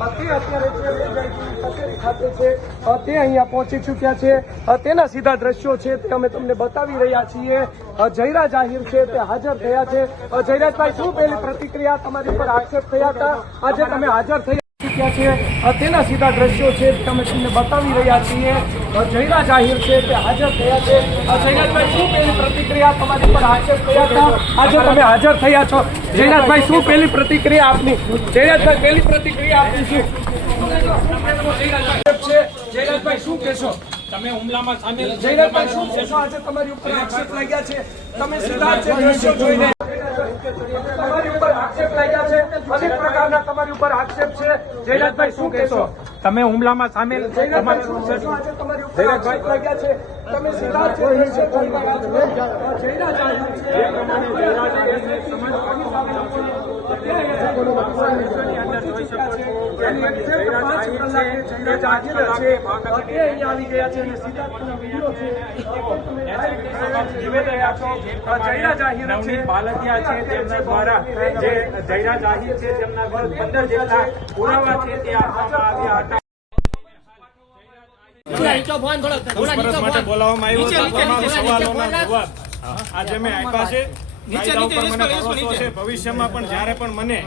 અત્યારે કચેરી ખાતે છે તે અહીંયા પહોંચી ચૂક્યા છે। તેના સીધા દ્રશ્યો છે તે અમે તમને બતાવી રહ્યા છીએ। જયરાજ આહિર છે તે હાજર થયા છે। જયરાજભાઈ, શું પહેલી પ્રતિક્રિયા? તમારી પર આક્ષેપ થયા હતા, આજે તમે હાજર થયા છે, તેના સીધા દ્રશ્યો છે તે અમે તમને બતાવી રહ્યા છીએ। જયરાજ આહિર છે તે હાજર થયા છે। જયરાજભાઈ, શું પહેલી પ્રતિક્રિયા? તમારી પર આક્ષેપ થયા હતા, આજે તમે હાજર થયા છો। જયરાજભાઈ, શું પહેલી પ્રતિક્રિયા આપની? જયરાજભાઈ, પહેલી પ્રતિક્રિયા આપની શું? જયરાજભાઈ, શું કહેશો? તમે હુમલામાં સામેલ? જયરાજભાઈ, શું કહેશો? આજે તમારી ઉપર આક્ષેપ લાગ્યા છે, તમે સીધા છે દ્રશ્યો જોઈને તમારી ઉપર આક્ષેપ લાગ્યા છે, અનેક પ્રકારના તમારી ઉપર આક્ષેપ છે। જયરાજભાઈ, શું કહેશો? તમે હુમલામાં સામેલ? જયરાજભાઈ, શું કહેશો? આજે તમારી ઉપર આક્ષેપ લાગ્યા છે, તમે સીધા છે દ્રશ્યો જોઈને જયરાજ આહિર છે જયરાજ આહિર છે તેમના વિરુદ્ધ 15 જેટલા પુરાવા છે તે આપવામાં આવ્યા હતા। પૂછપરછ માટે બોલાવવામાં આવ્યો હતો। તમામ સવાલોના જવાબ આજે મેં આપ્યા છે। કાયદા ઉપર મને ભરોસો છે, ભવિષ્યમાં પણ જ્યારે પણ મને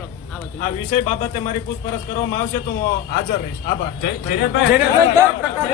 આ વિષય બાબતે મારી પૂછપરછ કરવામાં આવશે તો હું હાજર રહીશ। આભાર। જયરાજભાઈ,